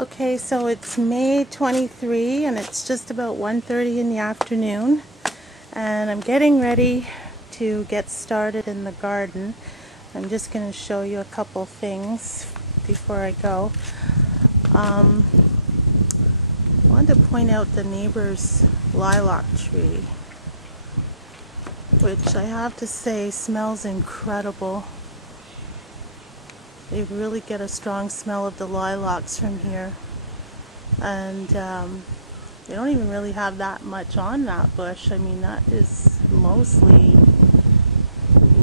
Okay, so it's May 23 and it's just about 1:30 in the afternoon, and I'm getting ready to get started in the garden. I'm just going to show you a couple things before I go. I wanted to point out the neighbor's lilac tree, which I have to say smells incredible. You really get a strong smell of the lilacs from here, and they don't even really have that much on that bush. I mean, that is mostly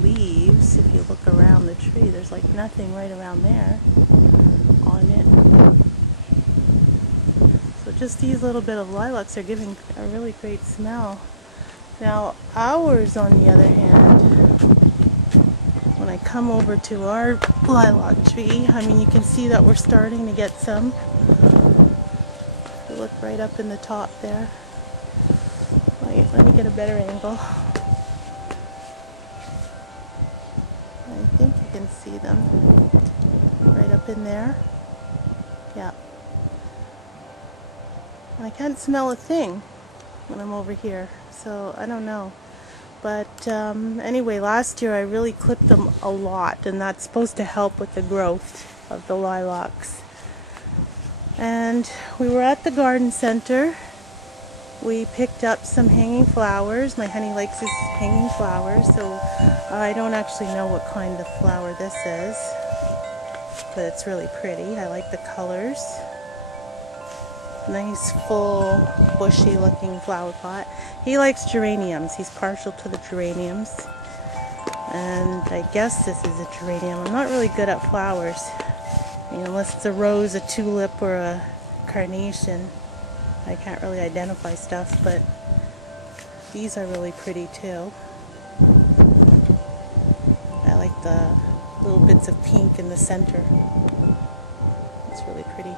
leaves. If you look around the tree, there's like nothing right around there on it. So just these little bit of lilacs are giving a really great smell. Now ours, on the other hand, when I come over to our lilac tree, I mean, you can see that we're starting to get some. Look right up in the top there. Wait, let me get a better angle. I think you can see them right up in there. Yeah. I can't smell a thing when I'm over here, so I don't know. But anyway, last year I really clipped them a lot, and that's supposed to help with the growth of the lilacs. And we were at the garden center. We picked up some hanging flowers. My honey likes his hanging flowers, so I don't actually know what kind of flower this is, but it's really pretty. I like the colors. Nice, full, bushy looking flower pot. He likes geraniums. He's partial to the geraniums. And I guess this is a geranium. I'm not really good at flowers. I mean, unless it's a rose, a tulip, or a carnation, I can't really identify stuff, but these are really pretty too. I like the little bits of pink in the center. It's really pretty.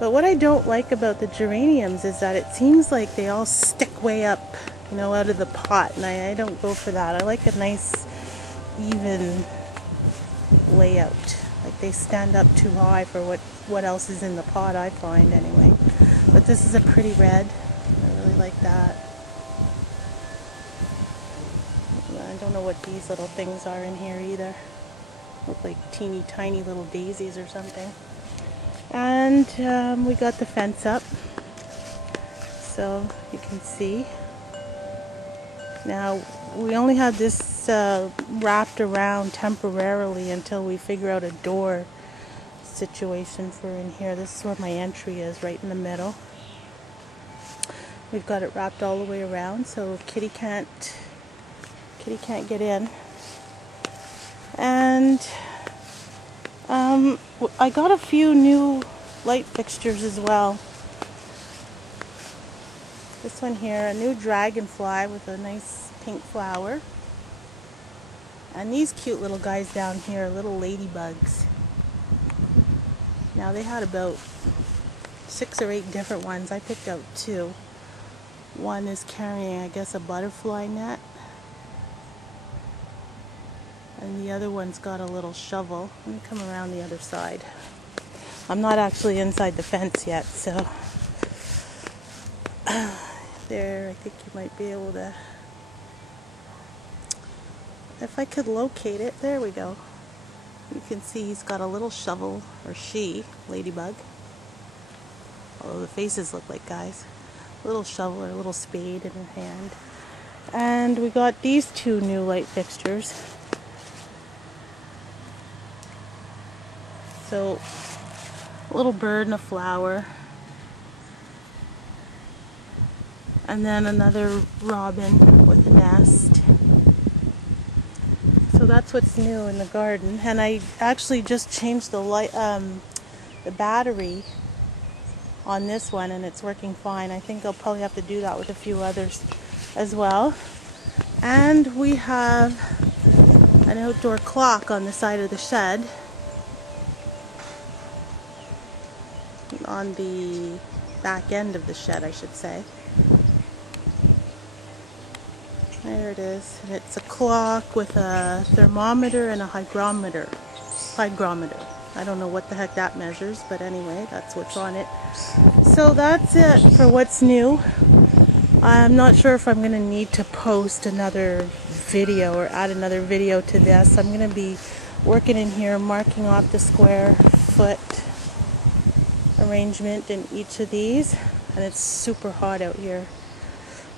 But what I don't like about the geraniums is that it seems like they all stick way up, you know, out of the pot, and I don't go for that. I like a nice, even layout. Like, they stand up too high for what else is in the pot, I find, anyway. But this is a pretty red. I really like that. I don't know what these little things are in here either. Look like teeny tiny little daisies or something. And we got the fence up, so you can see. Now, we only had this wrapped around temporarily until we figure out a door situation for in here. This is where my entry is, right in the middle. We've got it wrapped all the way around, so Kitty can't get in. And I got a few new light fixtures as well. This one here, a new dragonfly with a nice pink flower. And these cute little guys down here, little ladybugs. Now, they had about 6 or 8 different ones. I picked out 2. One is carrying, I guess, a butterfly net. And the other one's got a little shovel. Let me come around the other side. I'm not actually inside the fence yet, so there, I think you might be able to, if I could locate it, there we go. You can see he's got a little shovel, or she, ladybug, although the faces look like guys. A little shovel or a little spade in her hand. And we got these 2 new light fixtures. So, a little bird and a flower. And then another robin with a nest. So that's what's new in the garden. And I actually just changed the light, the battery on this one, and it's working fine. I think I'll probably have to do that with a few others as well. And we have an outdoor clock on the side of the shed, on the back end of the shed, I should say. There it is. And it's a clock with a thermometer and a hygrometer. I don't know what the heck that measures, but anyway, that's what's on it. So that's it for what's new. I'm not sure if I'm going to need to post another video or add another video to this. I'm going to be working in here, marking off the square foot arrangement in each of these. And it's super hot out here.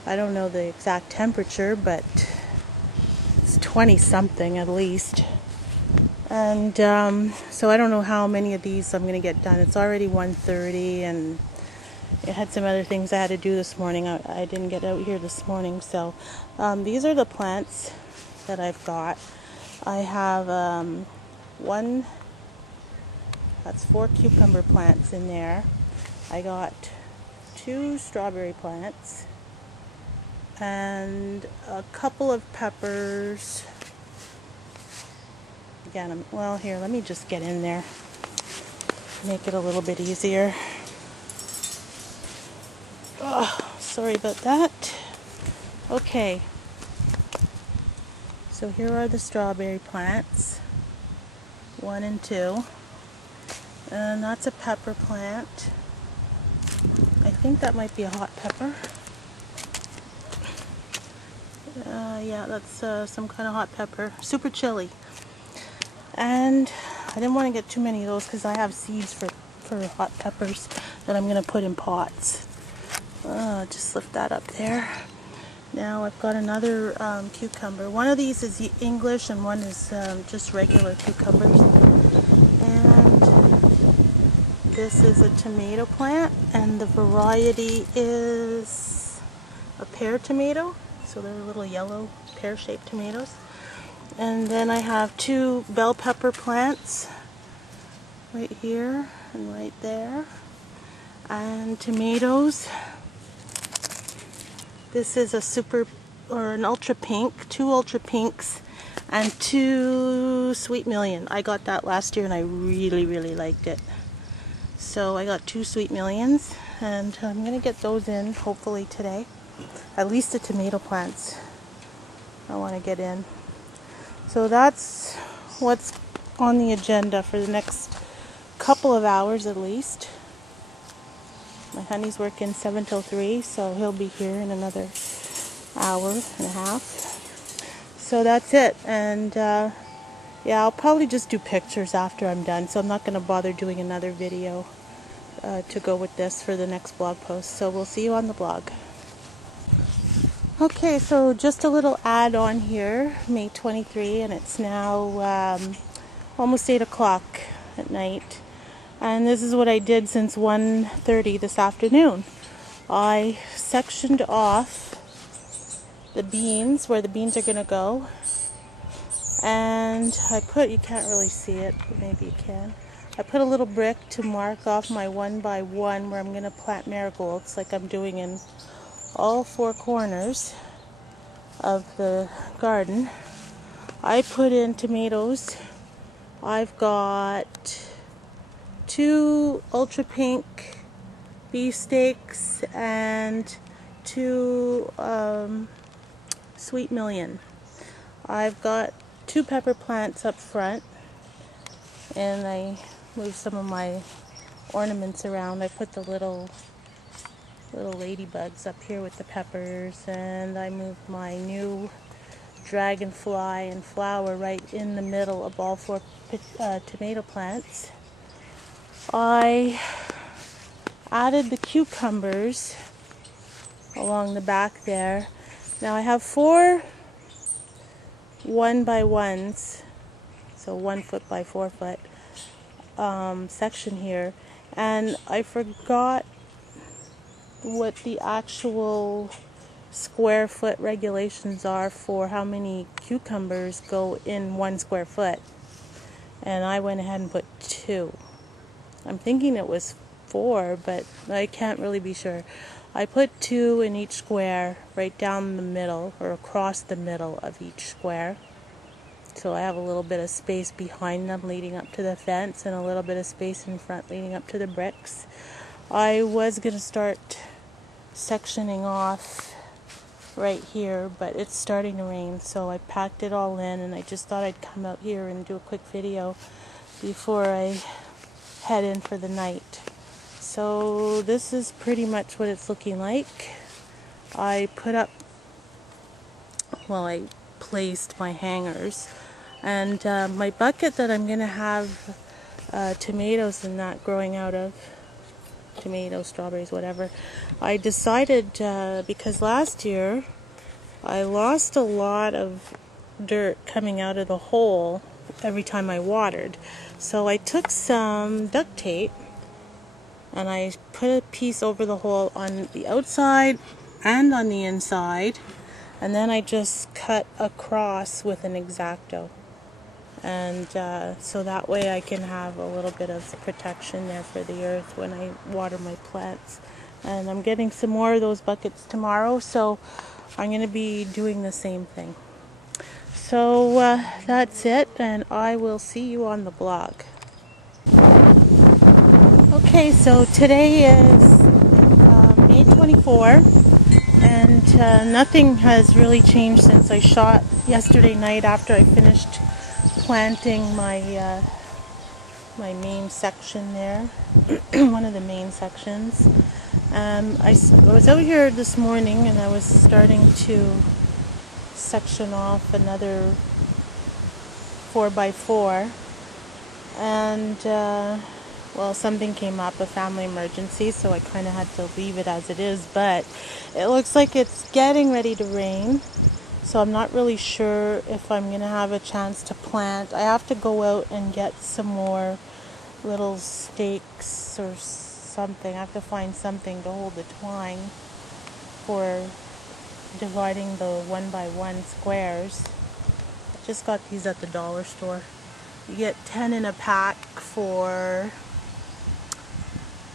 I don't know the exact temperature, but it's 20 something at least. And so I don't know how many of these I'm going to get done. It's already 1:30, and it had some other things I had to do this morning. I didn't get out here this morning. So these are the plants that I've got. I have that's 4 cucumber plants in there. I got 2 strawberry plants and a couple of peppers. Again, well, here, let me just get in there, make it a little bit easier. Oh, sorry about that. Okay, so here are the strawberry plants, 1 and 2, and that's a pepper plant. I think that might be a hot pepper. Yeah, that's some kind of hot pepper, super chili. And I didn't want to get too many of those because I have seeds for hot peppers that I'm going to put in pots. Just lift that up there. Now I've got another cucumber. One of these is English and one is just regular cucumbers. And this is a tomato plant, and the variety is a pear tomato. So they're little yellow pear-shaped tomatoes. And then I have 2 bell pepper plants right here and right there. And tomatoes. This is an ultra pink, 2 ultra pinks, and 2 Sweet Million. I got that last year and I really, really liked it. So I got 2 Sweet Millions, and I'm going to get those in hopefully today. At least the tomato plants I want to get in. So that's what's on the agenda for the next couple of hours at least. My honey's working 7 till 3, so he'll be here in another hour and a half. So that's it. And yeah, I'll probably just do pictures after I'm done, so I'm not going to bother doing another video to go with this for the next blog post. So we'll see you on the blog. Okay, so just a little add on here, May 23, and it's now almost 8 o'clock at night. And this is what I did since 1:30 this afternoon. I sectioned off the beans, where the beans are going to go. And I put, you can't really see it, but maybe you can. I put a little brick to mark off my 1x1 where I'm going to plant marigolds, like I'm doing in all 4 corners of the garden. I put in tomatoes. I've got 2 ultra pink beefsteaks and 2 Sweet Million. I've got 2 pepper plants up front, and I moved some of my ornaments around. I put the little ladybugs up here with the peppers, and I moved my new dragonfly and flower right in the middle of all 4 tomato plants. I added the cucumbers along the back there. Now I have 4 1x1s, so 1 foot by 4 foot section here, and I forgot what the actual square foot regulations are for how many cucumbers go in 1 square foot, and I went ahead and put 2. I'm thinking it was 4, but I can't really be sure. I put 2 in each square, right down the middle or across the middle of each square, so I have a little bit of space behind them leading up to the fence and a little bit of space in front leading up to the bricks. I was going to start sectioning off right here, but it's starting to rain, so I packed it all in, and I just thought I'd come out here and do a quick video before I head in for the night. So this is pretty much what it's looking like. I placed my hangers, and my bucket that I'm going to have tomatoes and that growing out of, tomatoes, strawberries, whatever, I decided, because last year I lost a lot of dirt coming out of the hole every time I watered. So I took some duct tape and I put a piece over the hole on the outside and on the inside, and then I just cut across with an X-Acto, and so that way I can have a little bit of protection there for the earth when I water my plants. And I'm getting some more of those buckets tomorrow, so I'm going to be doing the same thing. So that's it, and I will see you on the blog. Okay, so today is May 24, and nothing has really changed since I shot yesterday night after I finished planting my my main section there, one of the main sections. I was out here this morning and I was starting to section off another 4x4, and well, something came up, a family emergency, so I kind of had to leave it as it is. But it looks like it's getting ready to rain, so I'm not really sure if I'm going to have a chance to plant. I have to go out and get some more little stakes or something. I have to find something to hold the twine for dividing the 1x1 squares. I just got these at the dollar store. You get 10 in a pack for,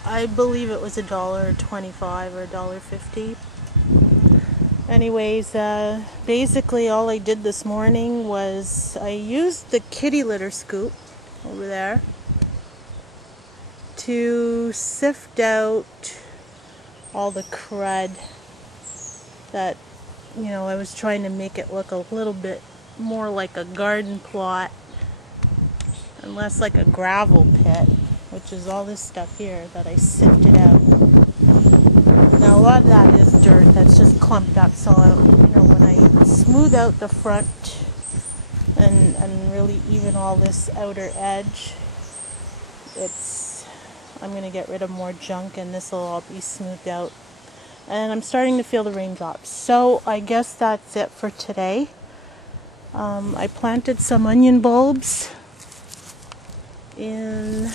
I believe it was $1.25 or $1.50. Anyways, basically all I did this morning was I used the kitty litter scoop over there to sift out all the crud that, you know, I was trying to make it look a little bit more like a garden plot and less like a gravel pit, which is all this stuff here that I sifted out. Now a lot of that is dirt that's just clumped up, so you know, when I smooth out the front and really even all this outer edge, I'm going to get rid of more junk and this will all be smoothed out. And I'm starting to feel the raindrops. So I guess that's it for today. I planted some onion bulbs in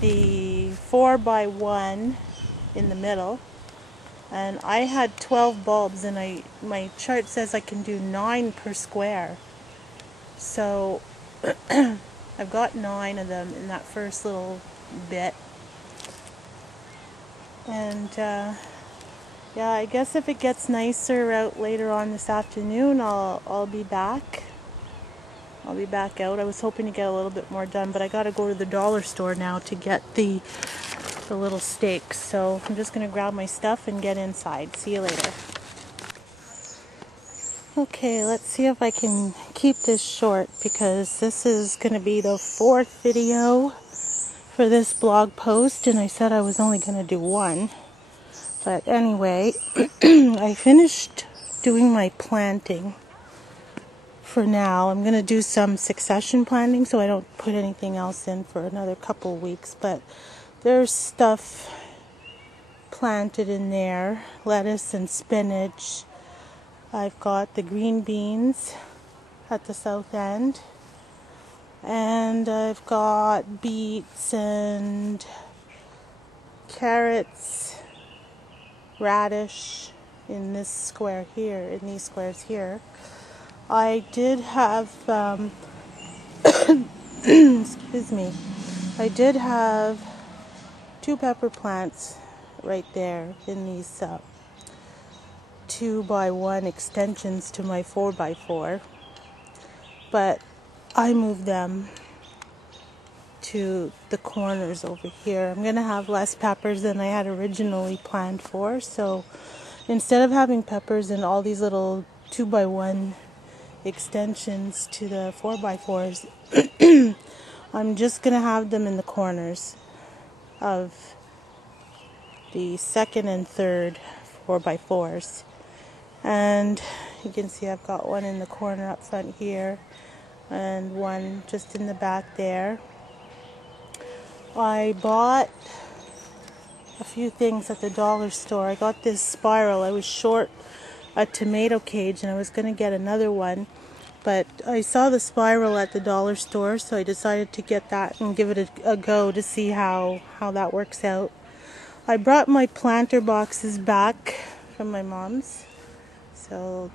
the 4x1 in the middle. And I had 12 bulbs, and my chart says I can do 9 per square. So I've got 9 of them in that first little bit. And yeah, I guess if it gets nicer out later on this afternoon, I'll be back. I'll be back out. I was hoping to get a little bit more done, but I got to go to the dollar store now to get the little stakes. So I'm just going to grab my stuff and get inside. See you later. Okay, let's see if I can keep this short, because this is going to be the 4th video for this blog post, and I said I was only going to do 1. But anyway, I finished doing my planting for now. I'm going to do some succession planting so I don't put anything else in for another couple weeks. But there's stuff planted in there, lettuce and spinach. I've got the green beans at the south end. And I've got beets and carrots, radish in this square here, in these squares here. I did have, excuse me, I did have 2 pepper plants right there in these 2x1 extensions to my 4x4, but I moved them to the corners over here. I'm going to have less peppers than I had originally planned for, so instead of having peppers in all these little 2x1 extensions to the 4x4s, I'm just going to have them in the corners of the second and third 4x4s. And you can see I've got one in the corner up front here and one just in the back there. I bought a few things at the dollar store. I got this spiral. I was short a tomato cage and I was going to get another one, but I saw the spiral at the dollar store, so I decided to get that and give it a go to see how that works out. I brought my planter boxes back from my mom's, so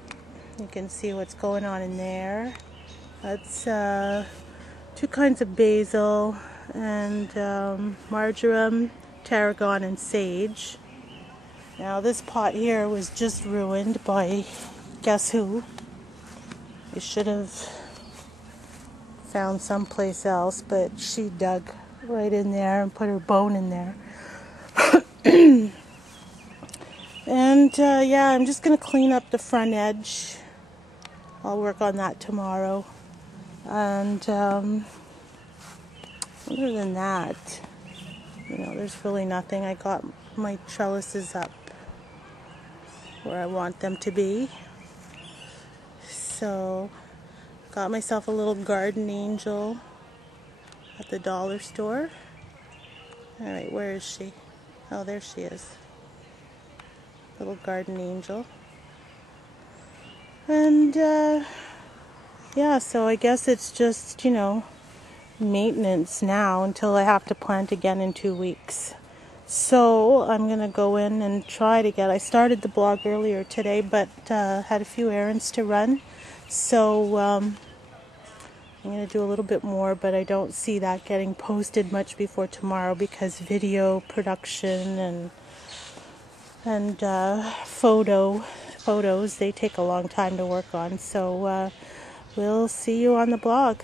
you can see what's going on in there. That's two kinds of basil and marjoram, tarragon, and sage. Now this pot here was just ruined by guess who. I should have found someplace else, but she dug right in there and put her bone in there. And yeah, I'm just going to clean up the front edge. I'll work on that tomorrow. And other than that, there's really nothing. I got my trellises up where I want them to be. So, got myself a little garden angel at the dollar store. Alright, where is she? Oh, there she is. Little garden angel. And, yeah, so I guess it's just, maintenance now until I have to plant again in 2 weeks. So I'm going to go in and try to I started the blog earlier today, but had a few errands to run. So I'm going to do a little bit more, but I don't see that getting posted much before tomorrow because video production and photos, they take a long time to work on. So we'll see you on the blog.